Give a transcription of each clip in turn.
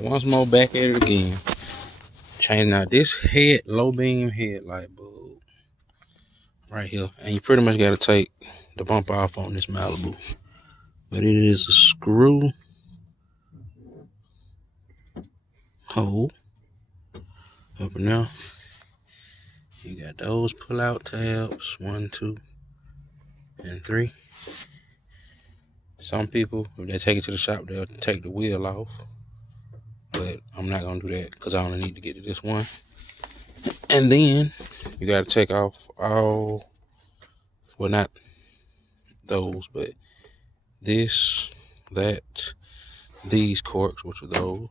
Once more, back at it again. Changing out this low beam headlight bulb right here, and you pretty much got to take the bumper off on this Malibu. But it is a screw hole up in there. You got those pull-out tabs, 1, 2, and 3. Some people, if they take it to the shop, they'll take the wheel off. But I'm not gonna do that because I only need to get to this one. And then you gotta take off all, well, not those, but this, that, these corks, which are those,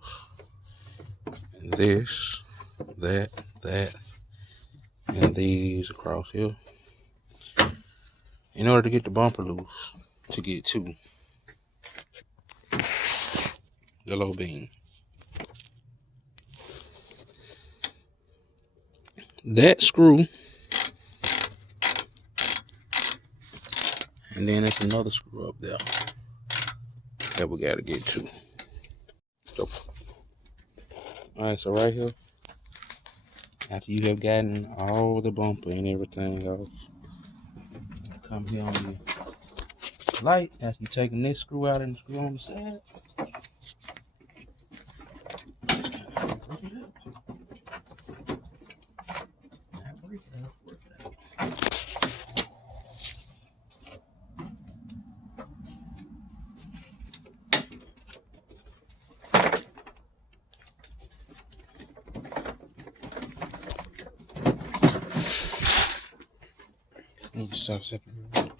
and this, that, and these across here, in order to get the bumper loose to get to the low beam. That screw, and then there's another screw up there that we gotta get to. So, alright, so right here, after you have gotten all the bumper and everything else, come here on the light. After you taking this screw out and the screw on the side, you can stop separating.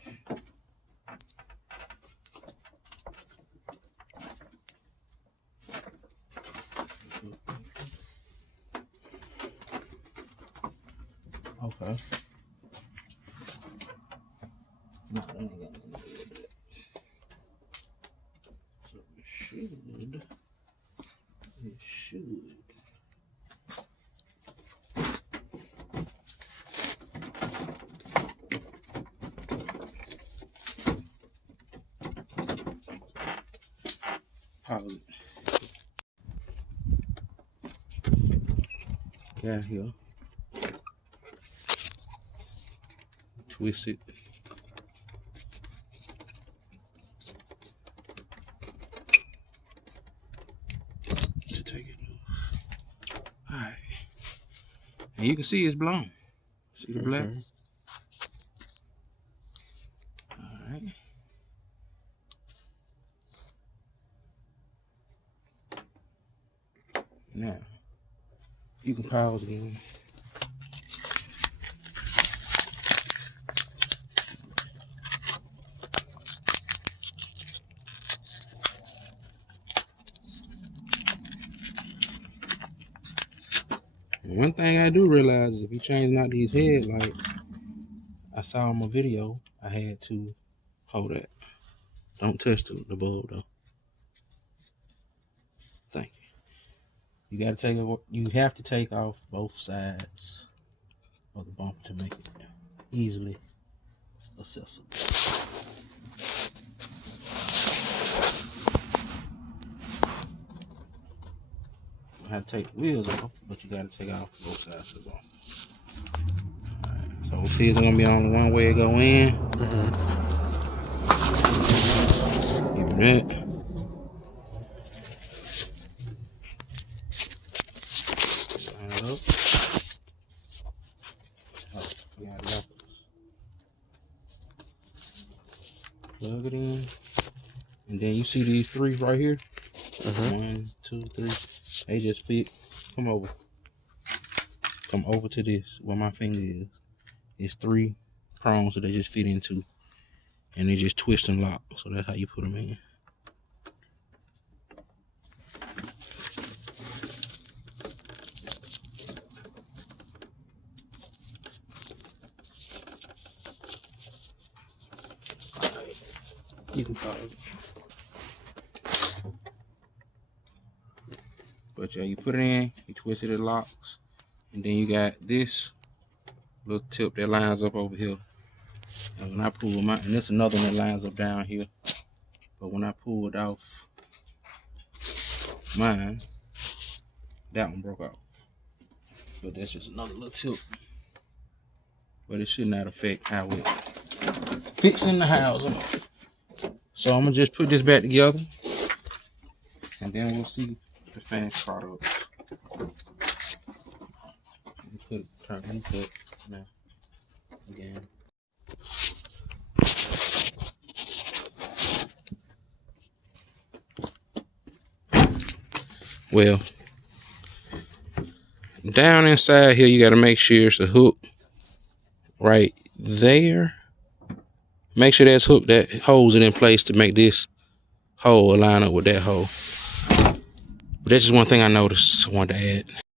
Okay. So it should. Pause it. Down here. Twist it. To take it loose. Alright. And you can see it's blown. See the black? Alright. Now, you can pause again. One thing I do realize is if you're changing out these headlights, I saw in my video, I had to hold that. Don't touch the bulb though. Thank you. You gotta take it. You have to take off both sides of the bumper to make it easily accessible. You have to take the wheels off, but you gotta take off both sides of the bumper. Alright, so these are gonna be on one way to go in. Give me that. Plug it in, and then you see these 3 right here. 1, 2, 3. They just fit. Come over to this where my finger is. It's 3 prongs that they just fit into, and they just twist and lock. So that's how you put them in. You can pause it. But yeah, you put it in, you twist it, it locks, and then you got this little tip that lines up over here. And when I pull mine, and there's another one that lines up down here. But when I pulled off mine, That one broke off. But that's just another little tip. But it should not affect how it fits in the housing. So I'm gonna just put this back together, and then we'll see the finished product. Let me put now again. Well, down inside here, you got to make sure it's a hook right there. Make sure that's hooked, that holds it in place to make this hole line up with that hole. But that's just one thing I noticed I wanted to add.